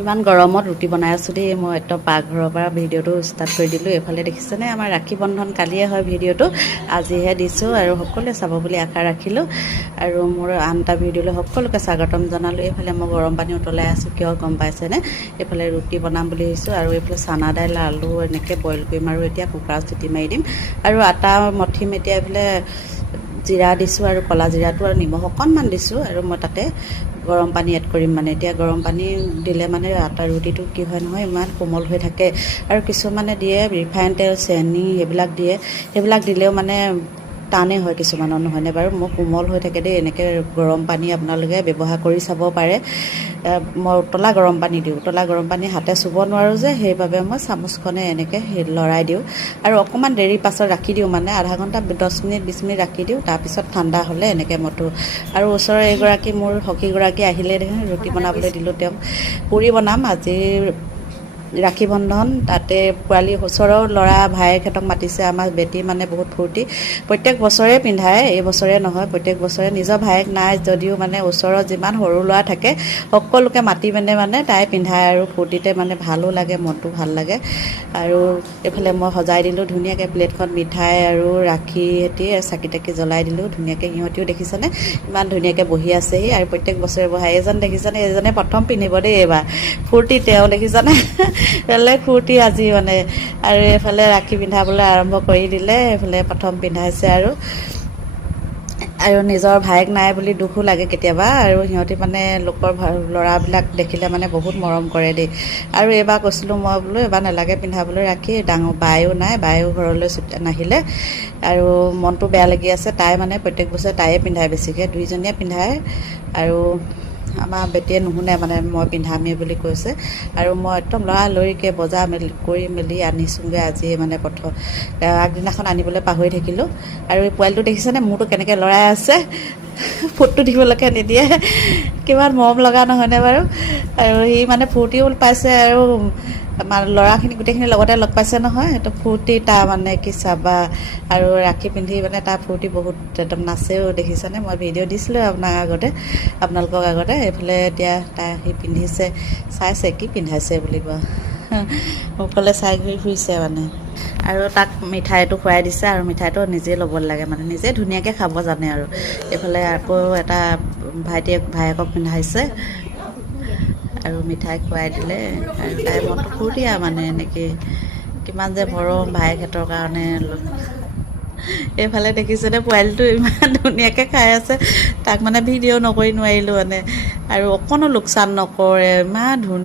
ইমান গৰমত ৰুটি বনাই আছোঁ দেই। মই একদম পাকঘৰৰ পৰা ভিডিঅ'টো ষ্টাৰ্ট কৰি দিলোঁ। এইফালে দেখিছেনে আমাৰ ৰাখী বন্ধন কালিয়ে হয় ভিডিঅ'টো, আজিহে দিছোঁ আৰু সকলোৱে চাব বুলি আশা ৰাখিলোঁ। আৰু মোৰ আন এটা ভিডিঅ'লৈ সকলোকে স্বাগতম জনালোঁ। এইফালে মই গৰম পানী উতলাই আছোঁ, কিয় গম পাইছেনে? এইফালে ৰুটি বনাম বুলি ভাবিছোঁ আৰু এইফালে চানা দাইল আলু এনেকৈ বইল কৰিম আৰু এতিয়া কুকাৰত চিটি মাৰি দিম আৰু আটা মঠিম। এতিয়া এইফালে জিৰা দিছোঁ আৰু ক'লা জিৰাটো আৰু নিমখ অকণমান দিছোঁ আৰু মই তাতে গৰম পানী এড কৰিম। মানে এতিয়া গৰম পানী দিলে মানে আটা ৰুটিটো কি হয় নহয় ইমান কোমল হৈ থাকে। আৰু কিছুমানে দিয়ে ৰিফাইন তেল চেনি সেইবিলাক দিয়ে, সেইবিলাক দিলেও মানে টানেই হয় কিছুমানৰ, নহয়নে বাৰু? মই কোমল হৈ থাকে দেই। এনেকৈ গৰম পানী আপোনালোকে ব্যৱহাৰ কৰি চাব পাৰে। মই উতলা গৰম পানী দিওঁ, উতলা গৰম পানী হাতে চুব নোৱাৰোঁ যে, সেইবাবে মই চামুচখনে এনেকৈ লৰাই দিওঁ আৰু অকণমান দেৰি পাছত ৰাখি দিওঁ, মানে আধা ঘণ্টা 10 মিনিট 20 মিনিট ৰাখি দিওঁ। তাৰপিছত ঠাণ্ডা হ'লে এনেকৈ মঠো। আৰু ওচৰৰ এইগৰাকী মোৰ সখীগৰাকী আহিলে দেখোন ৰুটি বনাবলৈ দিলোঁ তেওঁক। পুৰি বনাম আজি ৰাখী বন্ধন, তাতে পোৱালি ওচৰৰ ল'ৰা ভায়েকহঁতক মাতিছে। আমাৰ বেটী মানে বহুত ফূৰ্তি, প্ৰত্যেক বছৰে পিন্ধায়, এই বছৰে নহয় প্ৰত্যেক বছৰে। নিজৰ ভায়েক নাই যদিও মানে ওচৰত যিমান সৰু ল'ৰা থাকে সকলোকে মাতি মানে তাই পিন্ধায় আৰু ফূৰ্তিতে মানে ভালো লাগে, মনটো ভাল লাগে। আৰু এইফালে মই সজাই দিলোঁ ধুনীয়াকৈ প্লেটখন মিঠাই আৰু ৰাখী সৈতে চাকি তাকি জ্বলাই দিলোঁ ধুনীয়াকৈ। সিহঁতিও দেখিছেনে ইমান ধুনীয়াকৈ বহি আছেহি আৰু প্ৰত্যেক বছৰে বহাই। এইজন দেখিছেনে, এইজনে প্ৰথম পিন্ধিব দেই এইবাৰ। ফূৰ্তি তেওঁ দেখিছেনে, বেলেগ ফূৰ্তি আজি মানে। আৰু এইফালে ৰাখী পিন্ধাবলৈ আৰম্ভ কৰি দিলে, এইফালে প্ৰথম পিন্ধাইছে আৰু নিজৰ ভায়েক নাই বুলি দুখো লাগে কেতিয়াবা। আৰু সিহঁতি মানে লোকৰ ল'ৰাবিলাক দেখিলে মানে বহুত মৰম কৰে দেই। আৰু এইবাৰ কৈছিলোঁ মই বোলো এইবাৰ নালাগে পিন্ধাবলৈ ৰাখি, ডাঙৰ বায়ো নাই, বায়ো ঘৰলৈ নাহিলে আৰু মনটো বেয়া লাগি আছে। তাই মানে প্ৰত্যেক বছৰে তাইয়ে পিন্ধায় বেছিকৈ, দুইজনীয়ে পিন্ধায়। আৰু আমাৰ বেটীয়ে নুশুনে মানে মই পিন্ধামেই বুলি কৈছে। আৰু মই একদম লৰালৰিকৈ বজাৰ কৰি মেলি আনিছোঁগৈ আজি মানে প্ৰথম। আগদিনাখন আনিবলৈ পাহৰি থাকিলোঁ। আৰু এই পোৱালিটো দেখিছেনে মূৰটো কেনেকৈ লৰাই আছে, ফুটটো দিবলৈকে নিদিয়ে, কিমান মৰম লগা নহয়নে বাৰু? আৰু সি মানে ফূৰ্তিও পাইছে আৰু ল'ৰাখিনি গোটেইখিনি লগতে লগ পাইছে নহয়, সেইটো ফূৰ্তি তাৰ মানে কি চাবা। আৰু ৰাখী পিন্ধি মানে তাৰ ফূৰ্তি বহুত, একদম নাচেও দেখিছেনে। মই ভিডিঅ' দিছিলোঁ আপোনালোকক আগতে। এইফালে এতিয়া সি পিন্ধিছে, চাইছে কি পিন্ধাইছে বুলি কোৱা, মোৰফালে চাই ঘূৰি ফুৰিছে মানে। আৰু তাক মিঠাইটো খুৱাই দিছে আৰু মিঠাইটো নিজে ল'ব লাগে, মানে নিজে ধুনীয়াকৈ খাব জানে। আৰু এইফালে আকৌ এটা ভায়েকক পিন্ধাইছে আৰু মিঠাই খুৱাই দিলে। আৰু তাইৰ মনটো ফূৰ্তি আৰু মানে এনেকৈ কিমান যে মৰম ভায়েকহঁতৰ কাৰণে। এইফালে দেখিছেনে পোৱালিটো ইমান ধুনীয়াকৈ খাই আছে, তাক মানে ভিডিঅ' নকৰি নোৱাৰিলোঁ মানে। আৰু অকণো লোকচান নকৰে, ইমান ধুনীয়া।